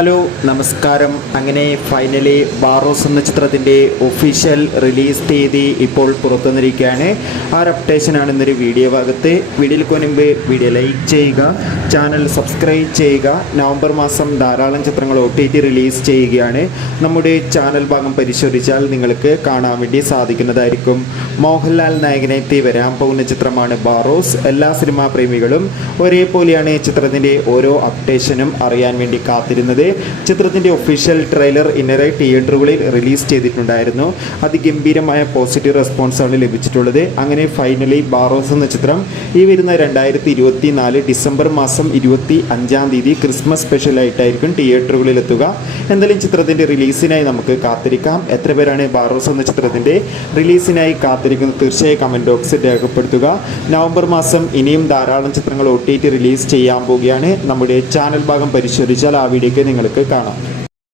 Hello നമസ്കാരം. അങ്ങനെ finally Barroz എന്ന ചിത്രത്തിൻ്റെ ഒഫീഷ്യൽ റിലീസ് തീയതി ഇപ്പോൾ പുറത്തുവന്നിരിക്കുകയാണ്. ആ ഒരു അപ്ഡേഷനാണ് ഇന്നൊരു വീഡിയോ ഭാഗത്ത്. വീഡിയോയ്ക്ക് മുൻപ് വീഡിയോ ലൈക്ക് ചെയ്യുക, ചാനൽ സബ്സ്ക്രൈബ് ചെയ്യുക. നവംബർ മാസം ധാരാളം ചിത്രങ്ങൾ OTT റിലീസ് ചെയ്യുകയാണ്. നമ്മുടെ ചാനൽ ഭാഗം പരിശോധിച്ചാൽ നിങ്ങൾക്ക് കാണാൻ വേണ്ടി സാധിക്കുന്നതായിരിക്കും. മോഹൻലാൽ നായകനെത്തി വരാൻ പോകുന്ന ചിത്രമാണ് ബാറോസ്. എല്ലാ സിനിമാ പ്രേമികളും ഒരേപോലെയാണ് ചിത്രത്തിൻ്റെ ഓരോ അപ്ഡേഷനും അറിയാൻ വേണ്ടി കാത്തിരുന്നത്. ചിത്രത്തിൻ്റെ ഒഫീഷ്യൽ ട്രെയിലർ ഇന്നലെ തിയേറ്ററുകളിൽ റിലീസ് ചെയ്തിട്ടുണ്ടായിരുന്നു. അതിഗംഭീരമായ പോസിറ്റീവ് റെസ്പോൺസാണ് ലഭിച്ചിട്ടുള്ളത്. അങ്ങനെ ഫൈനലി ബാറോസ് എന്ന ചിത്രം ഈ വരുന്ന 2024 ഡിസംബർ മാസം 25-ാം തീയതി ക്രിസ്മസ് സ്പെഷ്യലായിട്ടായിരിക്കും തിയേറ്ററുകളിൽ എത്തുക. എന്തായാലും ചിത്രത്തിൻ്റെ റിലീസിനായി നമുക്ക് കാത്തിരിക്കാം. എത്ര പേരാണ് ബാറോസ് എന്ന ചിത്രത്തിൻ്റെ റിലീസിനായി കാത്തിരിക്കുന്നത്? തീർച്ചയായും കമൻറ്റ് ബോക്സിൽ രേഖപ്പെടുത്തുക. നവംബർ മാസം ഇനിയും ധാരാളം ചിത്രങ്ങൾ OTT റിലീസ് ചെയ്യാൻ പോവുകയാണ്. നമ്മുടെ ചാനൽ ഭാഗം പരിശോധിച്ചാൽ ആ വീഡിയോയ്ക്ക് നിങ്ങൾക്ക് കാണാം.